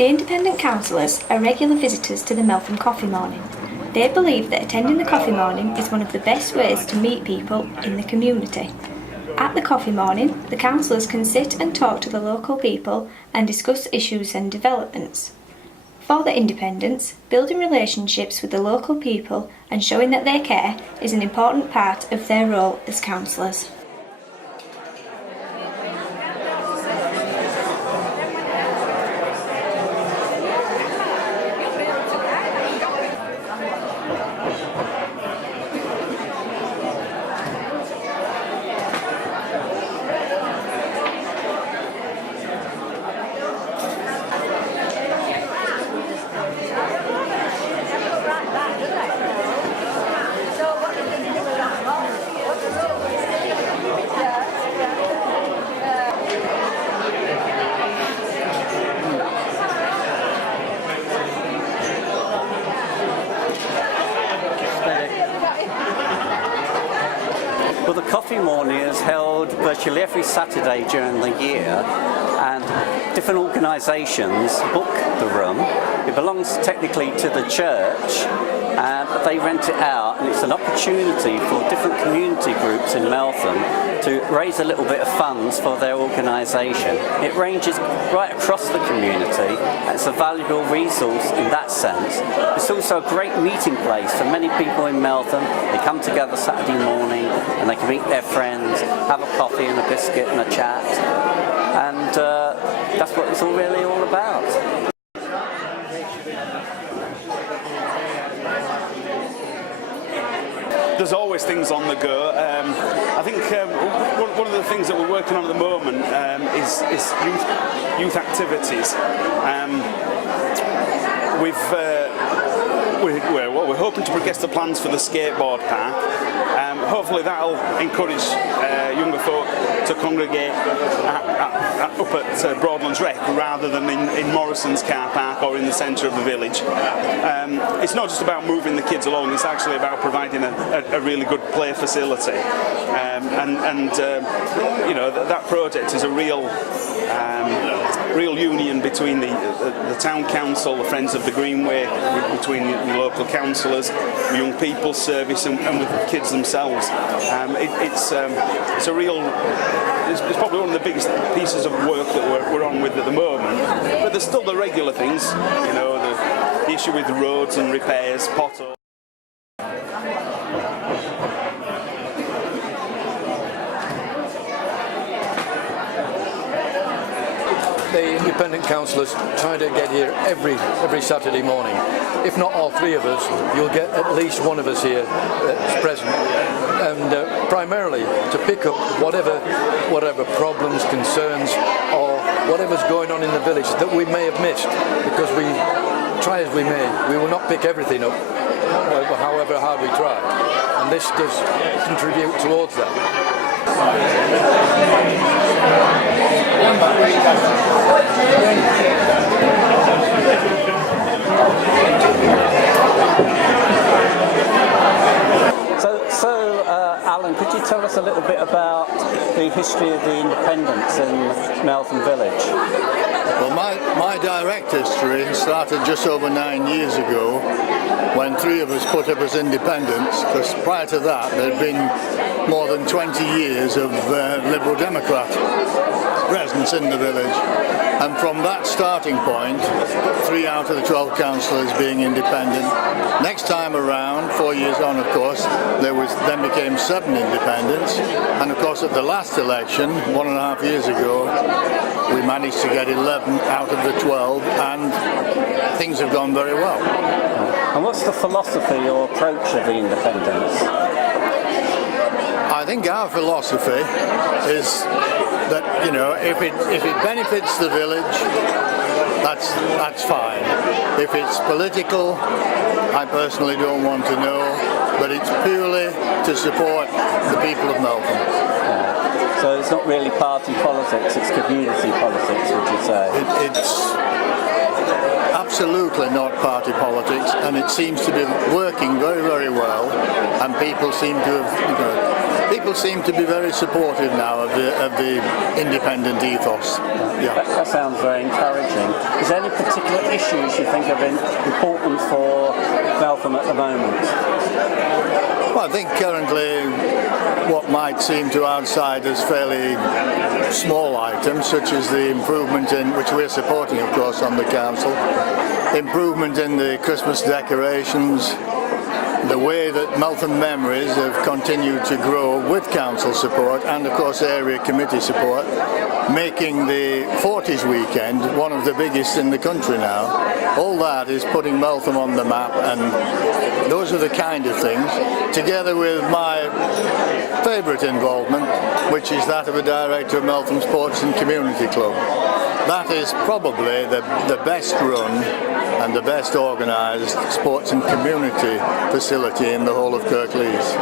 The Independent Councllors are regular visitors to the Meltham Coffee Morning. They believe that attending the coffee morning is one of the best ways to meet people in the community. At the coffee morning, the councillors can sit and talk to the local people and discuss issues and developments. For the independents, building relationships with the local people and showing that they care is an important part of their role as councillors. Well, the coffee morning is held virtually every Saturday during the year, and different organisations book the room. It belongs technically to the church, but they rent it out, and it's an opportunity for different community groups in Meltham to raise a little bit of funds for their organisation. It ranges right across the community, and it's a valuable resource in that sense. It's also a great meeting place for many people in Meltham. They come together Saturday morning and they can meet their friends, have a coffee and a biscuit and a chat, and that's what it's all really all about. There's always things on the go. I think one of the things that we're working on at the moment is youth activities. We're hoping to progress the plans for the skateboard park. Hopefully that'll encourage younger folk to congregate up at Broadlands Rec rather than in Morrison's car park or in the centre of the village. It's not just about moving the kids along, it's actually about providing a really good play facility. You know, that project is a real union between the town council, the Friends of the Greenway, between the local councillors, the young people's service, and with the kids themselves. It's a real. It's probably one of the biggest pieces of work that we're on with at the moment. But there's still the regular things, you know, the issue with roads and repairs, potholes. The independent councillors try to get here every Saturday morning. If not all three of us, you'll get at least one of us here that's present, and primarily to pick up whatever problems, concerns, or whatever's going on in the village that we may have missed, because we try as we may, we will not pick everything up, however hard we try, and this does contribute towards that. So, Alan, could you tell us a little bit about the history of the independence in Meltham Village? Well, my direct history started just over 9 years ago when three of us put up as independents, because prior to that there'd been more than 20 years of Liberal Democrat presence in the village. And from that starting point, 3 out of the 12 councillors being independent. Next time around, 4 years on of course, then became 7 independents. And of course at the last election, 1.5 years ago, we managed to get 11 out of the 12, and things have gone very well. And what's the philosophy or approach of the independents? I think our philosophy is that, you know, if it benefits the village, that's fine. If it's political, I personally don't want to know, but it's purely to support the people of Meltham. Yeah. So it's not really party politics, it's community politics, would you say? It's absolutely not party politics, and it seems to be working very, very well, and people seem to have, you know, people seem to be very supportive now of the independent ethos. Yeah. That sounds very encouraging. Is there any particular issues you think have been important for Meltham at the moment? Well, I think currently what might seem to outsiders fairly small items, such as the improvement in, which we're supporting of course on the council, improvement in the Christmas decorations, the way that Meltham Memories have continued to grow with council support and of course area committee support, making the 40s weekend one of the biggest in the country now. All that is putting Meltham on the map, and those are the kind of things, together with my favourite involvement, which is that of a director of Meltham Sports and Community Club. That is probably the best run and the best organised sports and community facility in the whole of Kirklees.